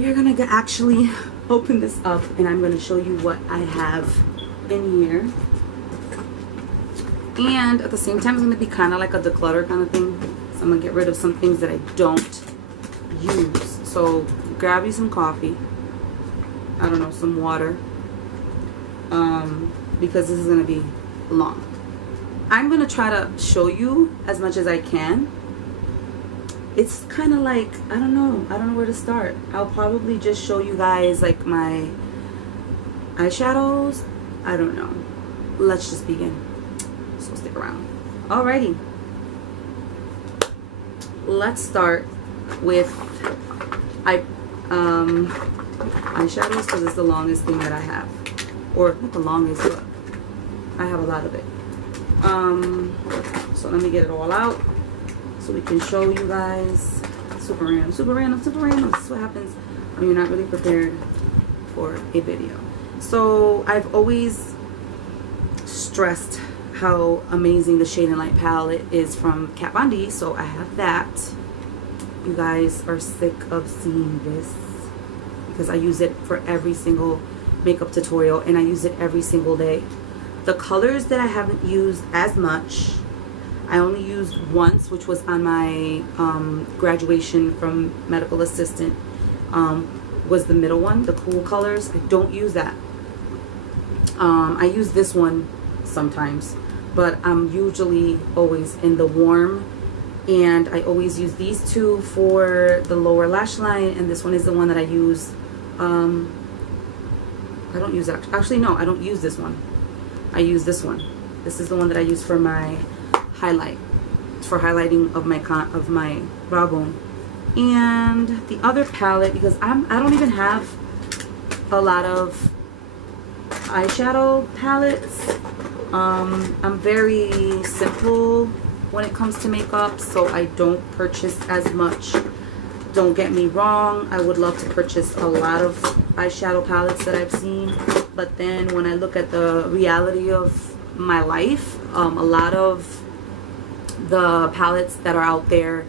we are gonna actually open this up, and I'm gonna show you what I have in here. And at the same time, it's gonna be kind of like a declutter kind of thing. So I'm gonna get rid of some things that I don't use. So grab you some coffee. I don't know, some water. Because this is gonna be long. I'm gonna try to show you as much as I can. It's kind of like, I don't know where to start. I'll probably just show you guys like my eyeshadows. I don't know. Let's just begin. So stick around. Alrighty. Let's start with eyeshadows, because it's the longest thing that I have. Or not the longest, but I have a lot of it. So let me get it all out so we can show you guys. Super random. This is what happens when you're not really prepared for a video. So I've always stressed how amazing the Shade and Light palette is from Kat Von D. So I have that. You guys are sick of seeing this because I use it for every single makeup tutorial, and I use it every single day. The colors that I haven't used as much, I only used once, which was on my graduation from medical assistant, was the middle one, the cool colors. I don't use that. I use this one sometimes, but I'm usually always in the warm, and I always use these two for the lower lash line, and this one is the one that I use. I don't use that. Actually, no, I don't use this one. I use this one. This is the one that I use for my highlight, for highlighting of my brow bone. And the other palette, because I don't even have a lot of eyeshadow palettes. I'm very simple when it comes to makeup, so I don't purchase as much. Don't get me wrong, I would love to purchase a lot of eyeshadow palettes that I've seen, but then when I look at the reality of my life, a lot of the palettes that are out there,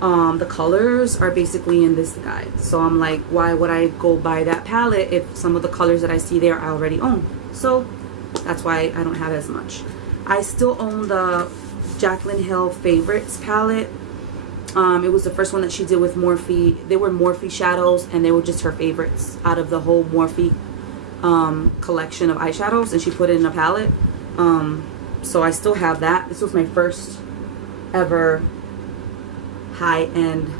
the colors are basically in this guide. So I'm like, why would I go buy that palette if some of the colors that I see there I already own? So that's why I don't have as much. I still own the Jaclyn Hill Favorites palette. It was the first one that she did with Morphe. They were Morphe shadows, and they were just her favorites out of the whole Morphe collection of eyeshadows, and she put it in a palette. So I still have that. This was my first ever high-end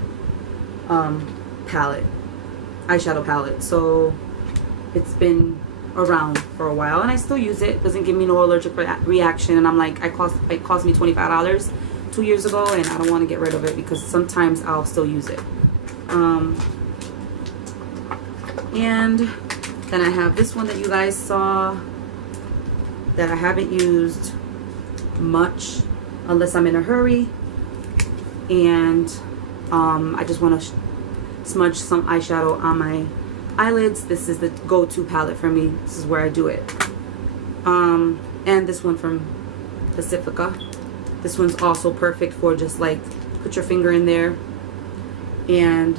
palette, eyeshadow palette. So it's been around for a while, and I still use it. Doesn't give me no allergic reaction, and I'm like, it cost me $25 2 years ago, and I don't want to get rid of it because sometimes I'll still use it. And then I have this one that you guys saw that I haven't used much unless I'm in a hurry, and I just want to smudge some eyeshadow on my eyelids. This is the go-to palette for me. This is where I do it. And this one from Pacifica. This one's also perfect for just like put your finger in there and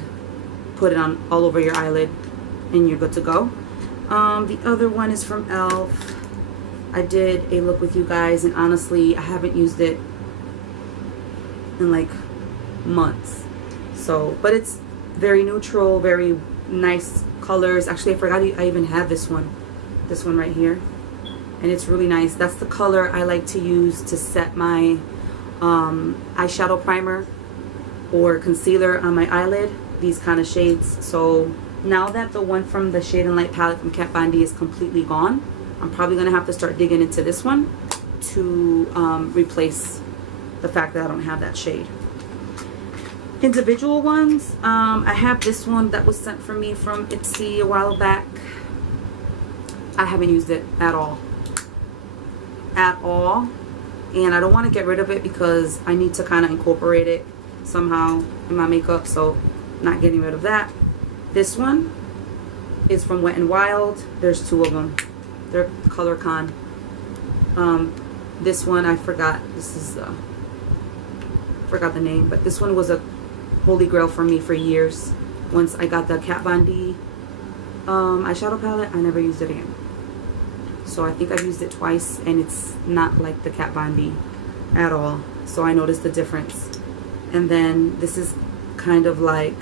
put it on all over your eyelid and you're good to go. The other one is from e.l.f. I did a look with you guys, and honestly I haven't used it in like months. So, but it's very neutral, very nice colors. Actually, I forgot I even had this one right here, and it's really nice. That's the color I like to use to set my eyeshadow primer or concealer on my eyelid, these kind of shades. So now that the one from the Shade and Light palette from Kat Von D is completely gone, I'm probably gonna have to start digging into this one to replace the fact that I don't have that shade. Individual ones, I have this one that was sent for me from Ipsy a while back. I haven't used it at all, and I don't want to get rid of it because I need to kind of incorporate it somehow in my makeup, so not getting rid of that. This one is from Wet n Wild. There's two of them. They're Color Con. This one I forgot. This is forgot the name, but this one was a holy grail for me for years. Once I got the Kat Von D eyeshadow palette, I never used it again. So I think I've used it twice, and it's not like the Kat Von D at all. So I noticed the difference. And then this is kind of like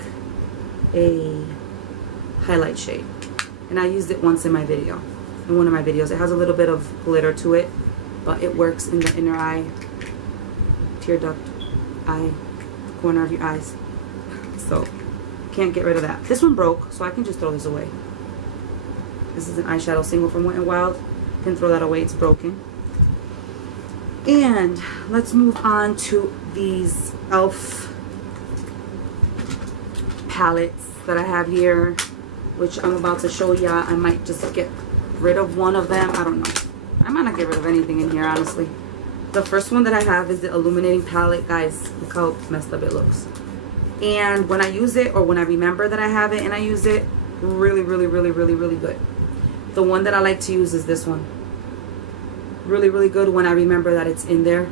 a highlight shade, and I used it once in my video, in one of my videos. It has a little bit of glitter to it, but it works in the inner eye, tear duct eye, corner of your eyes. So can't get rid of that. This one broke, so I can just throw this away. This is an eyeshadow single from Wet n Wild. Can throw that away, it's broken. And let's move on to these e.l.f. palettes that I have here, which I'm about to show y'all. I might just get rid of one of them. I don't know. I might not get rid of anything in here, honestly. The first one that I have is the illuminating palette. Guys, look how messed up it looks. And when I use it, or when I remember that I have it and I use it, really, really, really, really, really good. The one that I like to use is this one. Really, really good when I remember that it's in there.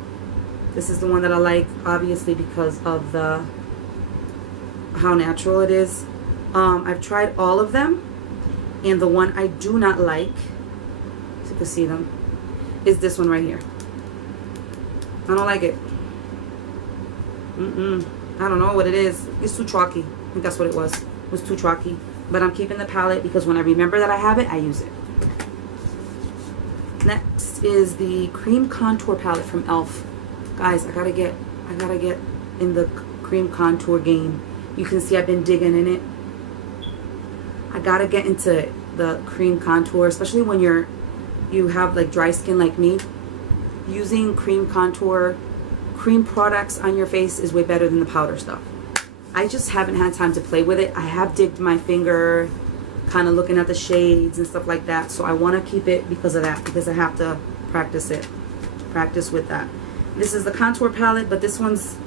This is the one that I like, obviously, because of the how natural it is. I've tried all of them, and the one I do not like, so you can see them, is this one right here. I don't like it. I don't know what it is. It's too chalky. I think that's what it was. It was too chalky. But I'm keeping the palette because when I remember that I have it, I use it. Next is the cream contour palette from e.l.f. Guys, I gotta get in the cream contour game. You can see I've been digging in it. I gotta get into the cream contour, especially when you have like dry skin like me. Using cream contour, cream products on your face is way better than the powder stuff. I just haven't had time to play with it. I have digged my finger, kind of looking at the shades and stuff like that. So I want to keep it because of that, because I have to practice with that. This is the contour palette, but this one's,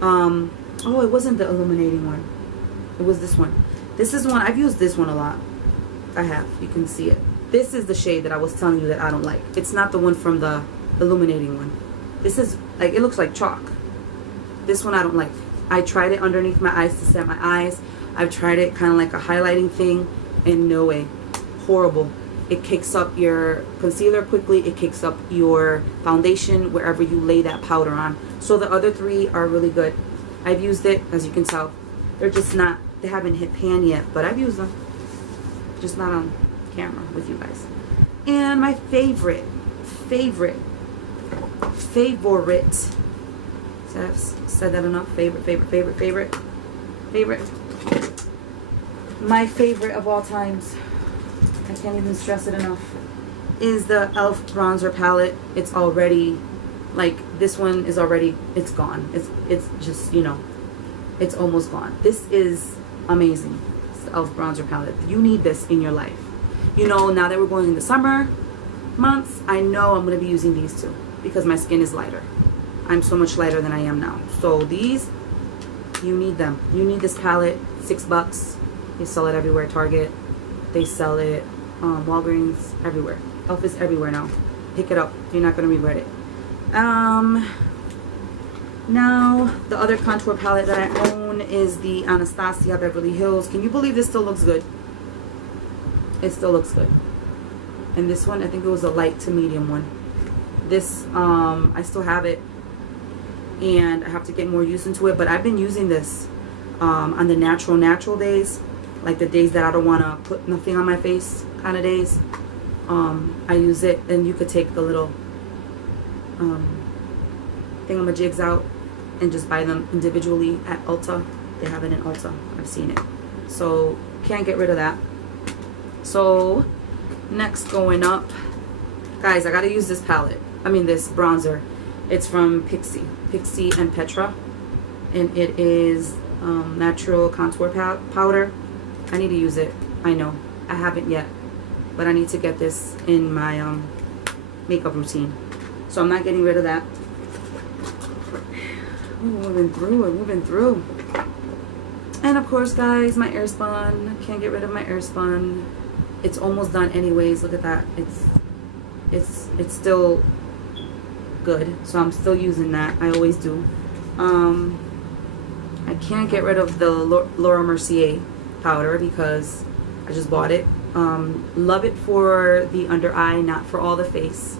oh, it wasn't the illuminating one. It was this one. This is one, I've used this one a lot. I have, you can see it. This is the shade that I was telling you that I don't like. It's not the one from the illuminating one. This is, like, it looks like chalk. This one I don't like. I tried it underneath my eyes to set my eyes. I've tried it kind of like a highlighting thing, and no way. Horrible. It kicks up your concealer quickly. It kicks up your foundation wherever you lay that powder on. So the other three are really good. I've used it, as you can tell. They're just not, they haven't hit pan yet, but I've used them. Just not on camera with you guys. And my favorite. So I've said that enough. Favorite. My favorite of all times, I can't even stress it enough, is the e.l.f. bronzer palette. It's already, like, this one is already, it's gone. It's just, you know, it's almost gone. This is amazing. It's the e.l.f. bronzer palette. You need this in your life. You know, now that we're going into summer months, I know I'm going to be using these two because my skin is lighter. I'm so much lighter than I am now. So these, you need them. You need this palette. $6. They sell it everywhere. Target. They sell it. Walgreens. Everywhere. e.l.f. is everywhere now. Pick it up. You're not going to regret it. Now, the other contour palette that I own is the Anastasia Beverly Hills. Can you believe this still looks good? It still looks good. And this one, I think it was a light to medium one. This, I still have it. And I have to get more use into it. But I've been using this on the natural days. Like the days that I don't want to put nothing on my face kind of days. I use it. And you could take the little thingamajigs out and just buy them individually at Ulta. They have it in Ulta. I've seen it. So can't get rid of that. So next, going up, guys, I gotta use this palette. I mean this bronzer. It's from Pixie and Petra, and it is natural contour powder. I need to use it. I know I haven't yet, but I need to get this in my makeup routine. So I'm not getting rid of that. We're moving through. And of course, guys, my Airspun. Can't get rid of my Airspun. It's almost done anyways. Look at that. It's still good. So I'm still using that. I always do. I can't get rid of the Laura Mercier. powder because I just bought it. Love it for the under eye, not for all the face.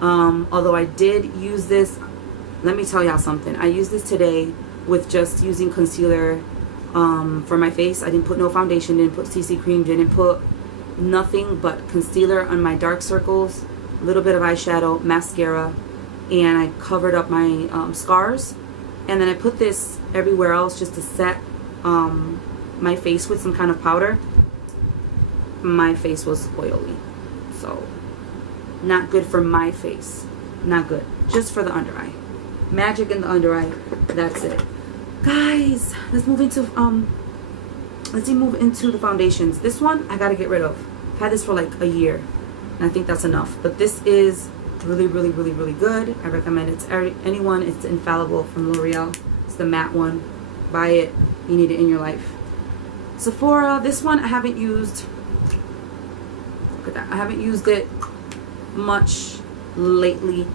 Although I did use this, let me tell y'all something. I used this today with just using concealer for my face. I didn't put no foundation, didn't put CC cream, didn't put nothing but concealer on my dark circles, a little bit of eyeshadow, mascara, and I covered up my scars. And then I put this everywhere else just to set my face with some kind of powder. My face was oily, so not good for my face. Not good. Just for the under eye. Magic in the under eye. That's it. Guys, let's move into the foundations. This one I gotta get rid of. I've had this for like a year, and I think that's enough. But this is really, really, really, really good. I recommend it to anyone. It's infallible from L'Oreal. It's the matte one. Buy it. You need it in your life. Sephora. This one I haven't used. Look at that. I haven't used it much lately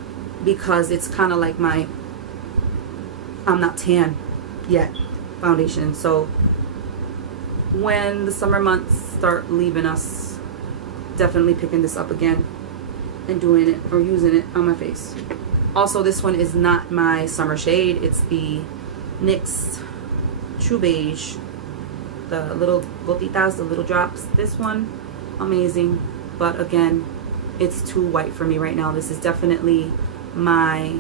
because it's kind of like my I'm not tan yet foundation. So when the summer months start leaving us, definitely picking this up again and doing it or using it on my face. Also, this one is not my summer shade. It's the NYX True Beige, the little gotitas, the little drops. This one, amazing, but again, it's too white for me right now. This is definitely my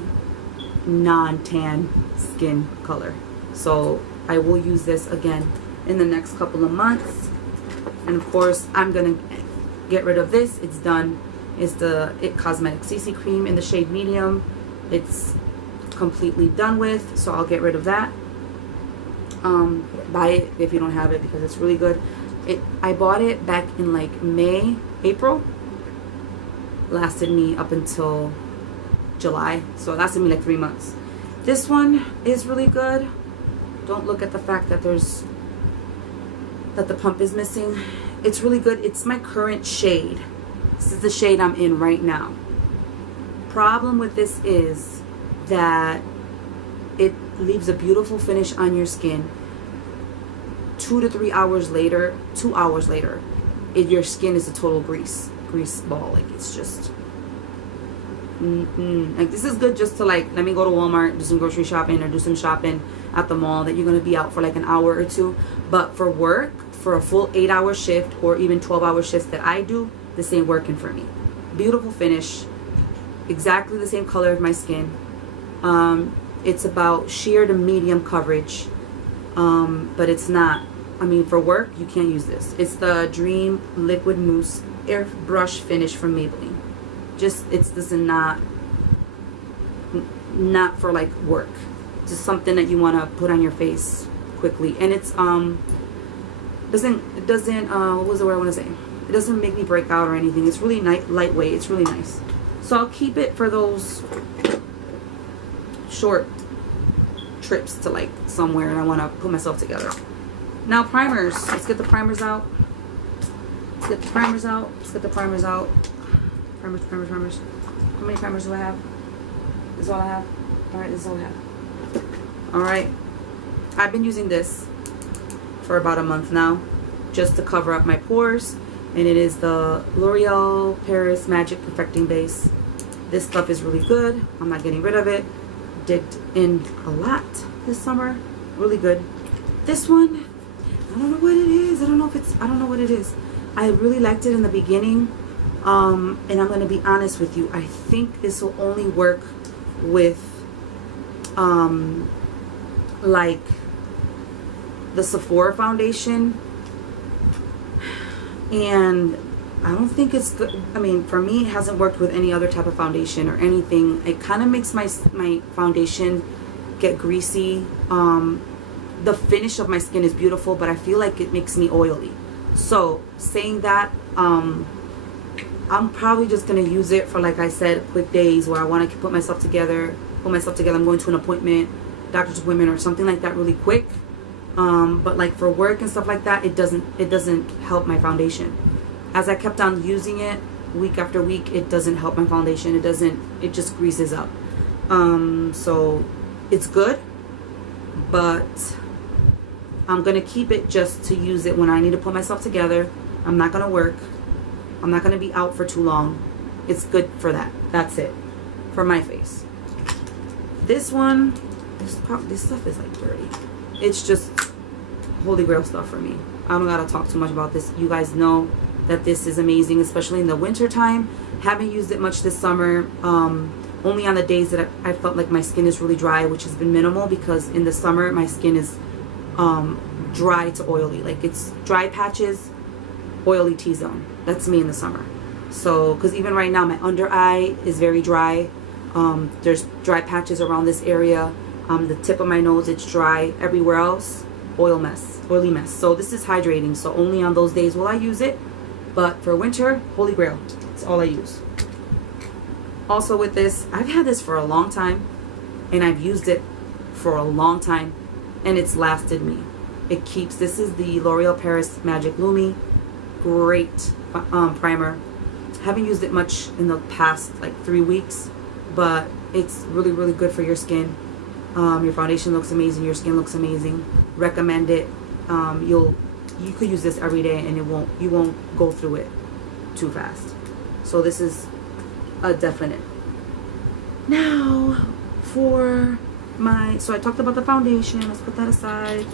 non-tan skin color, so I will use this again in the next couple of months. And of course, I'm gonna get rid of this. It's done. It's the It Cosmetics CC cream in the shade medium. It's completely done with, so I'll get rid of that. Buy it if you don't have it because it's really good. I bought it back in like May, April. Lasted me up until July, so it lasted me like 3 months. This one is really good. Don't look at the fact that the pump is missing. It's really good. It's my current shade. This is the shade I'm in right now. Problem with this is that it leaves a beautiful finish on your skin. 2 to 3 hours later, 2 hours later, your skin is a total grease ball. Like, it's just like, this is good just to like, let me go to Walmart, do some grocery shopping or do some shopping at the mall that you're going to be out for like an hour or two. But for work, for a full 8-hour shift or even 12-hour shifts that I do, this ain't working for me. Beautiful finish, exactly the same color of my skin. It's about sheer to medium coverage, but it's not, I mean, for work you can't use this. It's the Dream Liquid Mousse Airbrush Finish from Maybelline. This is not for like work. Just something that you want to put on your face quickly. And it's doesn't what was the word I want to say? It doesn't make me break out or anything. It's really lightweight. It's really nice. So I'll keep it for those short trips to like somewhere and I want to put myself together. Now primers. Let's get the primers out. Let's get the primers out. Let's get the primers out. Primers. How many primers do I have? This is all I have? Alright, this is all I have. Alright. I've been using this for about a month now just to cover up my pores. And it is the L'Oreal Paris Magic Perfecting Base. This stuff is really good. I'm not getting rid of it. Dipped in a lot this summer. Really good. This one, I don't know what it is. I don't know what it is. I really liked it in the beginning. And I'm going to be honest with you. I think this will only work with like the Sephora foundation. And I don't think it's good. I mean, for me, it hasn't worked with any other type of foundation or anything. It kind of makes my foundation get greasy. The finish of my skin is beautiful, but I feel like it makes me oily. So saying that, I'm probably just going to use it for, like I said, quick days where I want to put myself together. I'm going to an appointment, doctor's appointment or something like that really quick. But like for work and stuff like that, it doesn't help my foundation. As I kept on using it week after week, it doesn't help my foundation. It just greases up. So it's good, but I'm going to keep it just to use it when I need to put myself together. I'm not going to work. I'm not going to be out for too long. It's good for that. That's it. For my face. This one, this stuff is like dirty. It's just holy grail stuff for me. I don't got to talk too much about this. You guys know that this is amazing, especially in the winter time. Haven't used it much this summer. Only on the days that I felt like my skin is really dry, which has been minimal, because in the summer my skin is dry to oily. Like it's dry patches, oily T-zone. That's me in the summer. So, because even right now my under eye is very dry. There's dry patches around this area. The tip of my nose, it's dry. Everywhere else, oily mess. So this is hydrating. So only on those days will I use it. But for winter, holy grail. It's all I use. Also with this, I've had this for a long time, and I've used it for a long time, and it's lasted me. It keeps. This is the L'Oreal Paris Magic Lumi. Great primer. Haven't used it much in the past like 3 weeks, but it's really, really good for your skin. Your foundation looks amazing. Your skin looks amazing. Recommend it. You could use this every day, and you won't go through it too fast. So this is a definite. Now for my, so I talked about the foundation. Let's put that aside.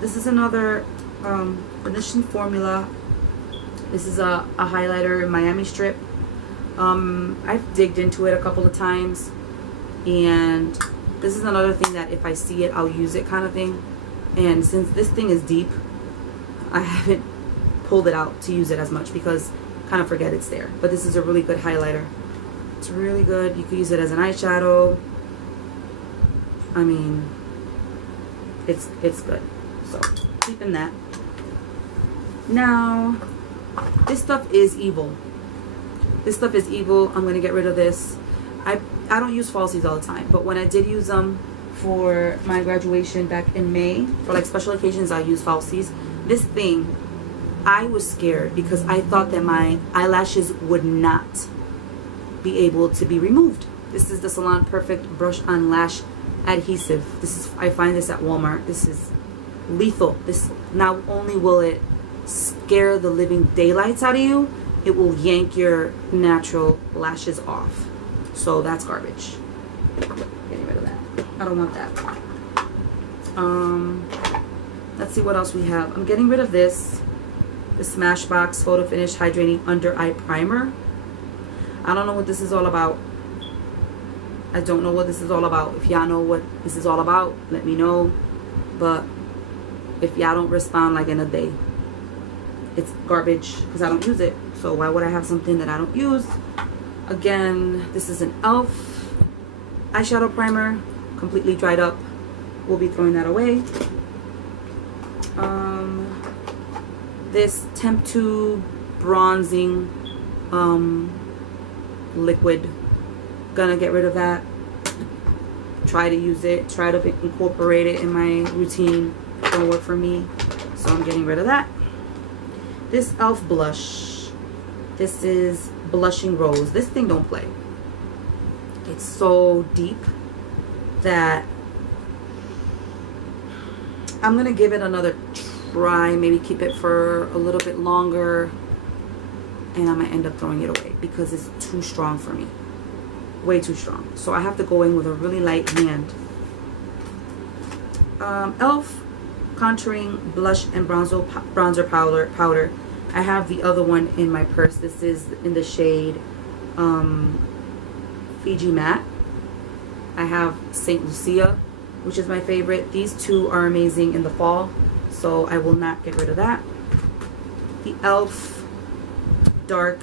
This is another finishing formula. This is a highlighter in Miami Strip. I've digged into it a couple of times, and this is another thing that if I see it, I'll use it kind of thing. And since this thing is deep, I haven't pulled it out to use it as much because I kind of forget it's there. But this is a really good highlighter. It's really good. You could use it as an eyeshadow. I mean, it's good. So keeping that. Now, this stuff is evil. This stuff is evil. I'm gonna get rid of this. I don't use falsies all the time, but when I did use them for my graduation back in May, for like special occasions, I use falsies. This thing, I was scared because I thought that my eyelashes would not be able to be removed. This is the Salon Perfect Brush On Lash Adhesive. I find this at Walmart. This is lethal. This, not only will it scare the living daylights out of you, it will yank your natural lashes off. So that's garbage. Getting rid of that. I don't want that. Let's see what else we have. I'm getting rid of this. The Smashbox Photo Finish Hydrating Under Eye Primer. I don't know what this is all about. I don't know what this is all about. If y'all know what this is all about, let me know. But if y'all don't respond like in a day, it's garbage because I don't use it. So why would I have something that I don't use? Again, this is an e.l.f. eyeshadow primer, completely dried up. We'll be throwing that away. This Temp 2 bronzing liquid, gonna get rid of that. Try to use it, try to incorporate it in my routine. Don't work for me, so I'm getting rid of that. This e.l.f. blush, this is Blushing Rose. This thing don't play. It's so deep that I'm gonna give it another try, maybe keep it for a little bit longer, and I might end up throwing it away because it's too strong for me. Way too strong. So I have to go in with a really light hand. e.l.f. Contouring Blush and Bronzer Powder. I have the other one in my purse. This is in the shade Fiji Matte. I have St. Lucia, which is my favorite. These two are amazing in the fall, so I will not get rid of that. The e.l.f. Dark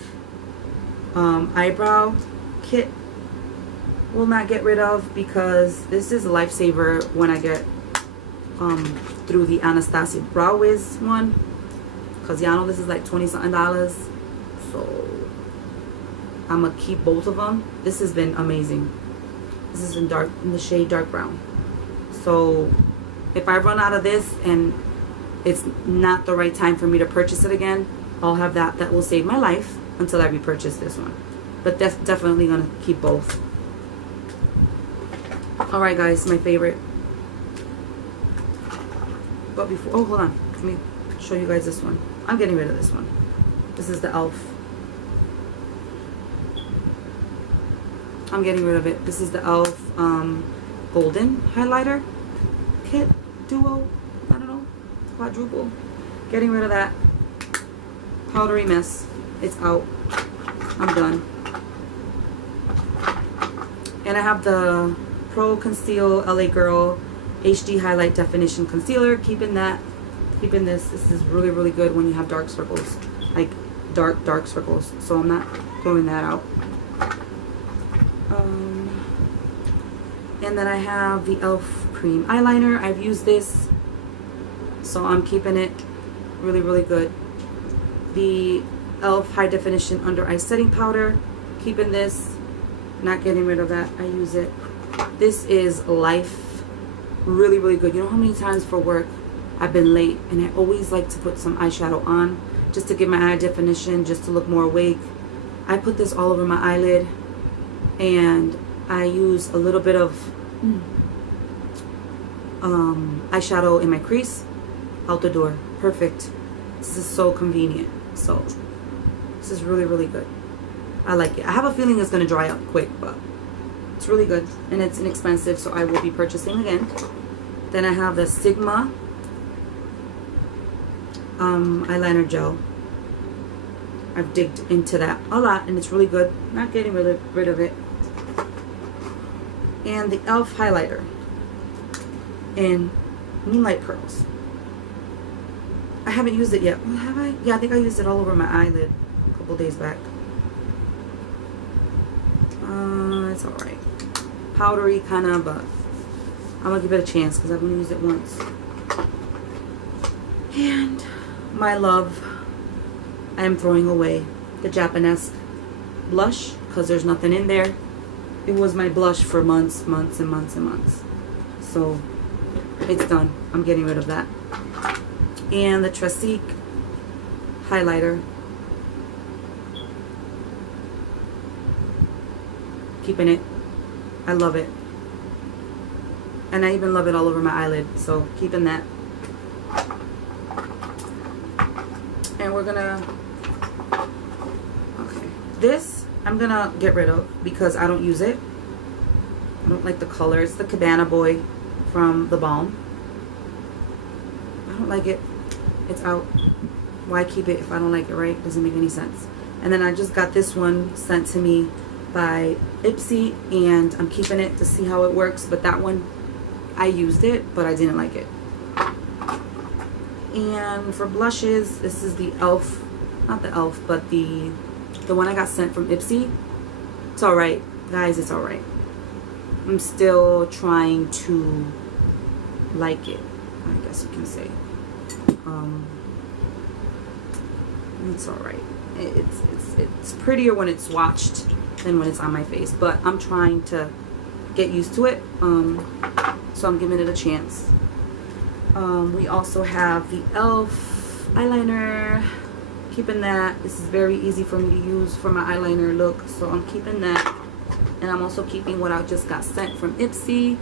Eyebrow Kit will not get rid of because this is a lifesaver when I get through the Anastasia Brow Wiz one, because y'all know this is like $20-something. So I'm gonna keep both of them. This has been amazing. This is in the shade dark brown. So if I run out of this and it's not the right time for me to purchase it again, I'll have that will save my life until I repurchase this one. But that's definitely gonna keep both. Alright guys, my favorite. But before, oh, hold on. Let me show you guys this one. I'm getting rid of this one. This is the e.l.f. I'm getting rid of it. This is the e.l.f. Golden highlighter kit, duo, I don't know, quadruple. Getting rid of that powdery mess. It's out. I'm done. And I have the Pro Conceal LA Girl HD Highlight Definition Concealer. Keeping this. This is really, really good when you have dark circles, like dark circles. So I'm not throwing that out. And then I have the e.l.f. Cream Eyeliner. I've used this, so I'm keeping it. Really, really good. The e.l.f. High Definition Under Eye Setting Powder. Keeping this. Not getting rid of that. I use it. This is Life. Really, really good. You know how many times for work I've been late and I always like to put some eyeshadow on just to give my eye definition, just to look more awake. I put this all over my eyelid and I use a little bit of eyeshadow in my crease, out the door. Perfect. This is so convenient. So this is really, really good. I like it. I have a feeling it's going to dry up quick, but it's really good and it's inexpensive, so I will be purchasing again. Then I have the Sigma eyeliner gel. I've digged into that a lot and it's really good. Not getting rid of it. And the e.l.f. highlighter in Moonlight Pearls. I haven't used it yet. Well, have I? Yeah, I think I used it all over my eyelid a couple days back. It's alright. Powdery kind of, but I'm going to give it a chance because I've only used it once. And my love, I am throwing away the Japanese blush because there's nothing in there. It was my blush for months and months. So it's done. I'm getting rid of that. And the Tresic highlighter. Keeping it. I love it. And I even love it all over my eyelid. So keeping that. And we're gonna, okay, this I'm gonna get rid of because I don't use it. I don't like the color. It's the Cabana Boy from The Balm. I don't like it. It's out. Why keep it if I don't like it, right? Doesn't make any sense. And then I just got this one sent to me by Ipsy and I'm keeping it to see how it works. But that one, I used it, but I didn't like it. And for blushes, this is the e.l.f. Not the e.l.f., but the one I got sent from Ipsy. It's alright. Guys, it's alright. I'm still trying to like it, I guess you can say. It's alright. It's prettier when it's swatched than when it's on my face, but I'm trying to get used to it. So I'm giving it a chance. We also have the e.l.f. eyeliner. Keeping that. This is very easy for me to use for my eyeliner look, so I'm keeping that. And I'm also keeping what I just got sent from Ipsy.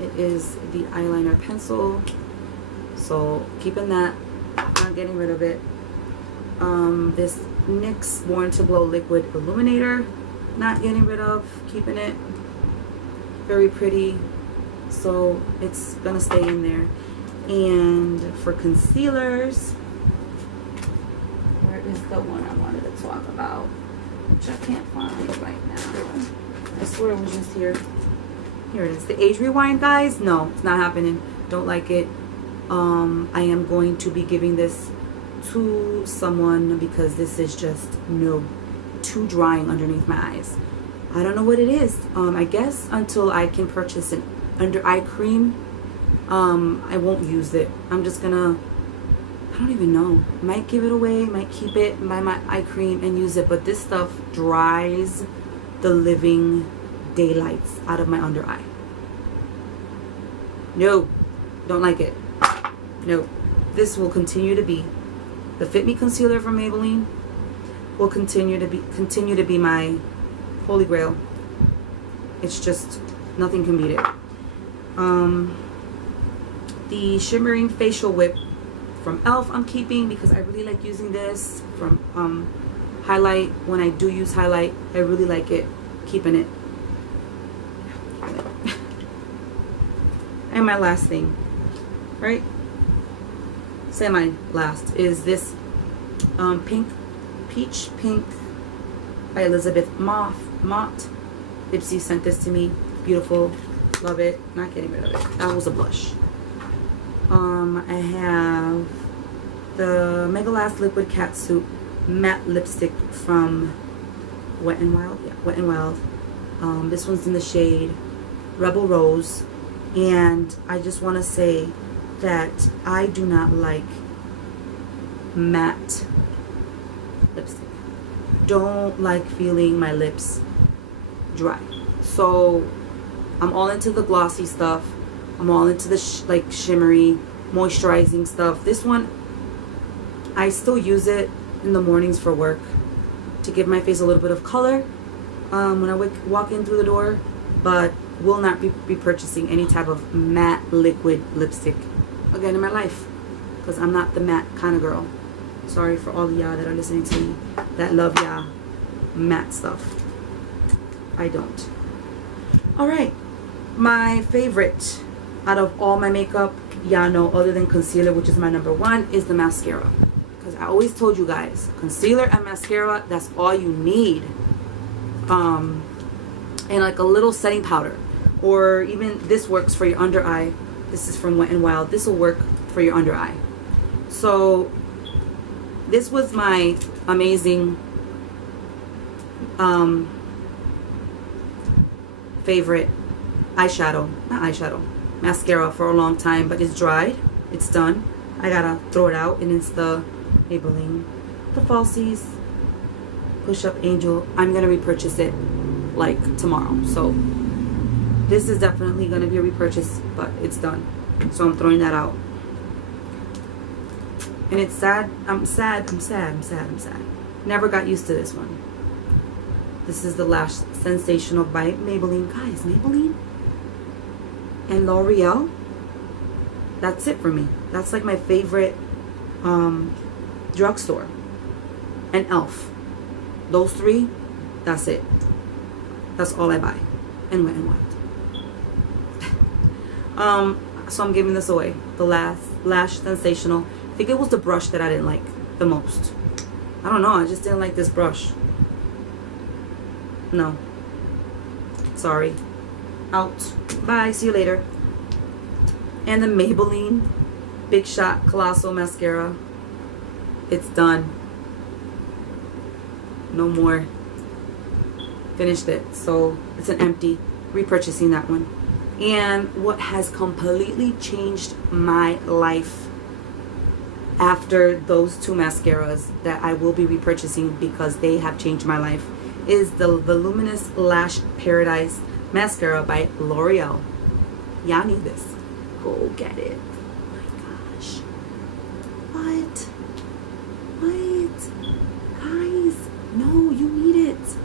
It is the eyeliner pencil, so keeping that. Not getting rid of it. This NYX Born to Glow liquid illuminator. Not getting rid of. Keeping it. Very pretty, so it's gonna stay in there. And for concealers, where is the one I wanted to talk about, which I can't find right now. I swear it was just here. Here it is. The Age Rewind, guys. No, it's not happening. Don't like it. I am going to be giving this to someone because this is just too drying underneath my eyes. I don't know what it is. I guess until I can purchase an under eye cream, I won't use it. I'm just gonna, I don't even know. Might give it away, might keep it, buy my eye cream and use it. But this stuff dries the living daylights out of my under eye. No, don't like it. No, this will continue to be the Fit Me concealer from Maybelline. Will continue to be my holy grail. It's just nothing can beat it. The Shimmering Facial Whip from e.l.f. I'm keeping because I really like using this from highlight. When I do use highlight, I really like it, keeping it. And my last thing, right? Semi-last is this Peach Pink by Elizabeth Mott. Ipsy sent this to me. Beautiful. Love it. Not getting rid of it. That was a blush. I have the Mega Last Liquid Catsuit Matte Lipstick from Wet n Wild. Yeah, Wet n Wild. This one's in the shade Rebel Rose. And I just want to say that I do not like matte lipstick. Don't like feeling my lips dry. So I'm all into the glossy stuff. I'm all into the like shimmery, moisturizing stuff. This one, I still use it in the mornings for work to give my face a little bit of color when I walk in through the door, but will not be purchasing any type of matte liquid lipstick again in my life, because I'm not the matte kind of girl. Sorry for all of y'all that are listening to me that love y'all matte stuff. I don't. Alright, my favorite out of all my makeup, y'all know, other than concealer, which is my number one, is the mascara. Because I always told you guys, concealer and mascara, that's all you need. And like a little setting powder, or even this works for your under eye. This is from Wet n Wild. This will work for your under eye. So this was my amazing favorite mascara for a long time, but it's dried, it's done. I gotta throw it out, and it's the Maybelline, the Falsies Push Up Angel. I'm gonna repurchase it like tomorrow, so this is definitely gonna be a repurchase, but it's done, so I'm throwing that out. And it's sad. I'm sad. Never got used to this one. This is the Lash Sensational by Maybelline. Guys, Maybelline and L'Oreal, that's it for me. That's like my favorite drugstore. And e.l.f. Those three, that's it. That's all I buy. And Wet n Wild. So I'm giving this away. The Lash Sensational. I think it was the brush that I didn't like the most. I don't know. I just didn't like this brush. No. Sorry. Out. Bye. See you later. And the Maybelline Big Shot Colossal Mascara. It's done. No more. Finished it. So it's an empty. Repurchasing that one. And what has completely changed my life after those two mascaras that I will be repurchasing because they have changed my life is the Voluminous Lash Paradise Mascara by L'Oreal. Y'all need this. Go get it. Oh my gosh. What? Guys, no, you need it.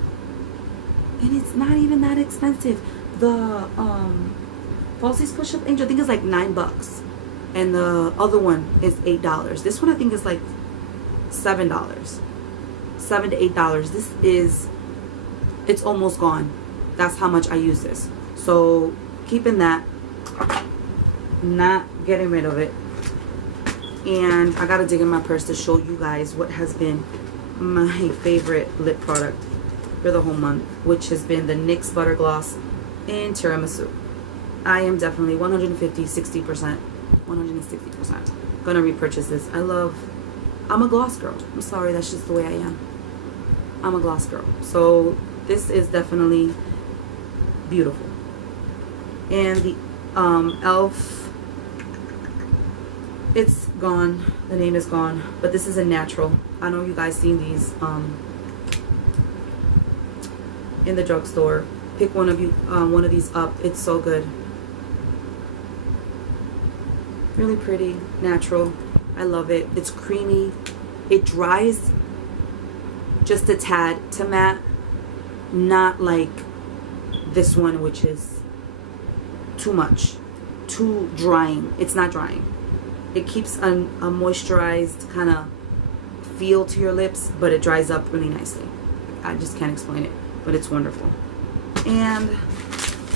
And it's not even that expensive. The Falsies Push Up Angel, I think it's like $9. And the other one is $8. This one I think is like $7. $7 to $8. This is, it's almost gone. That's how much I use this. So keeping that, not getting rid of it. And I gotta dig in my purse to show you guys what has been my favorite lip product for the whole month, which has been the NYX Butter Gloss in Tiramisu. I am definitely 160% gonna repurchase this. I'm a gloss girl. I'm sorry, that's just the way I am. I'm a gloss girl. So this is definitely beautiful. And the e.l.f., it's gone. The name is gone. But this is a natural. I know you guys seen these in the drugstore. Pick one of these up. It's so good. Really pretty, natural. I love it. It's creamy. It dries just a tad to matte. Not like this one, which is too much. too drying. It's not drying. It keeps a moisturized kind of feel to your lips, but it dries up really nicely. I just can't explain it, but it's wonderful. And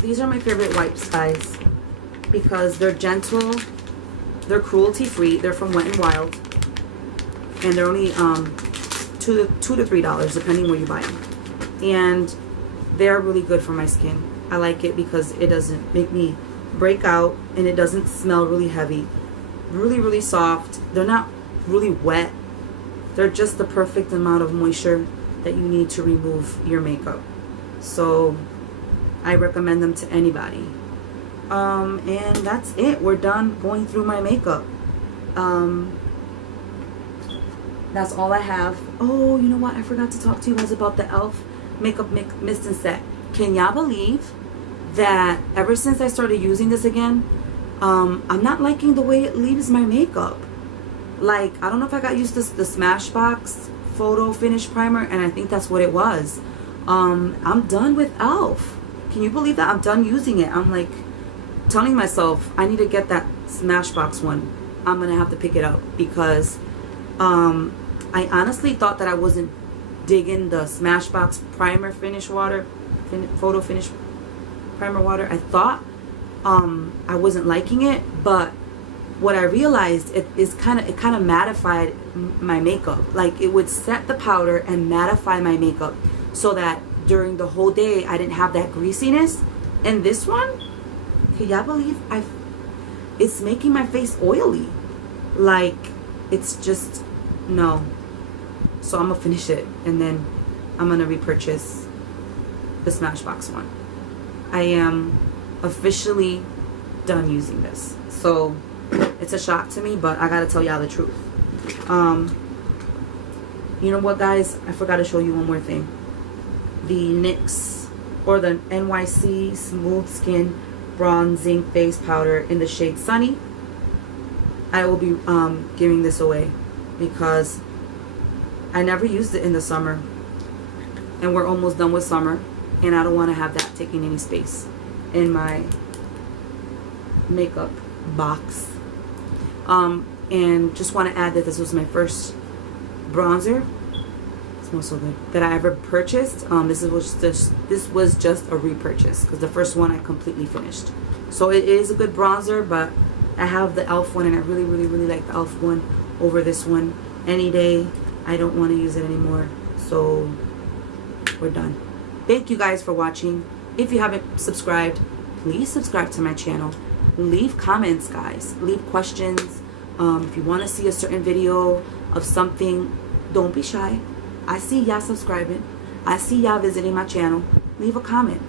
these are my favorite wipes, guys, because they're gentle, they're cruelty free, they're from Wet n Wild, and they're only $2 to $3 depending where you buy them. And they're really good for my skin. I like it because it doesn't make me break out, and it doesn't smell really heavy. Really soft. They're not really wet. They're just the perfect amount of moisture that you need to remove your makeup. So I recommend them to anybody. And that's it. We're done going through my makeup. That's all I have. Oh, you know what? I forgot to talk to you guys about the e.l.f. makeup mist and set. Can y'all believe that ever since I started using this again, I'm not liking the way it leaves my makeup. Like, I don't know if I got used to the Smashbox photo finish primer, and I think that's what it was. I'm done with e.l.f. Can you believe that? I'm done using it. I'm like telling myself I need to get that Smashbox one. I'm gonna have to pick it up because I honestly thought that I wasn't digging the Smashbox primer finish water, photo finish primer water. I thought I wasn't liking it, but what I realized, it kind of mattified my makeup. Like, it would set the powder and mattify my makeup so that during the whole day I didn't have that greasiness. And this one, can y'all believe it's making my face oily? Like, it's just, no. So I'm gonna finish it, and then I'm gonna repurchase the Smashbox one. I am officially done using this. So it's a shock to me, but I gotta tell y'all the truth. You know what, guys? I forgot to show you one more thing. The NYX, or the NYC Smooth Skin Bronzing Face Powder in the shade Sunny. I will be giving this away because I never used it in the summer, and we're almost done with summer, and I don't want to have that taking any space in my makeup box. And just want to add that this was my first bronzer. It smells so good. That I ever purchased. This was just a repurchase because the first one I completely finished. So it is a good bronzer, but I have the e.l.f. one, and I really like the e.l.f. one over this one. Any day, I don't want to use it anymore. So we're done. Thank you guys for watching. If you haven't subscribed, please subscribe to my channel. Leave comments, guys. Leave questions. If you want to see a certain video of something, don't be shy. I see y'all subscribing. I see y'all visiting my channel. Leave a comment.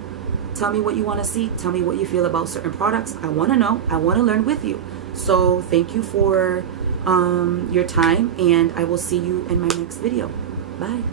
Tell me what you want to see. Tell me what you feel about certain products. I want to know. I want to learn with you. So thank you for your time, and I will see you in my next video. Bye.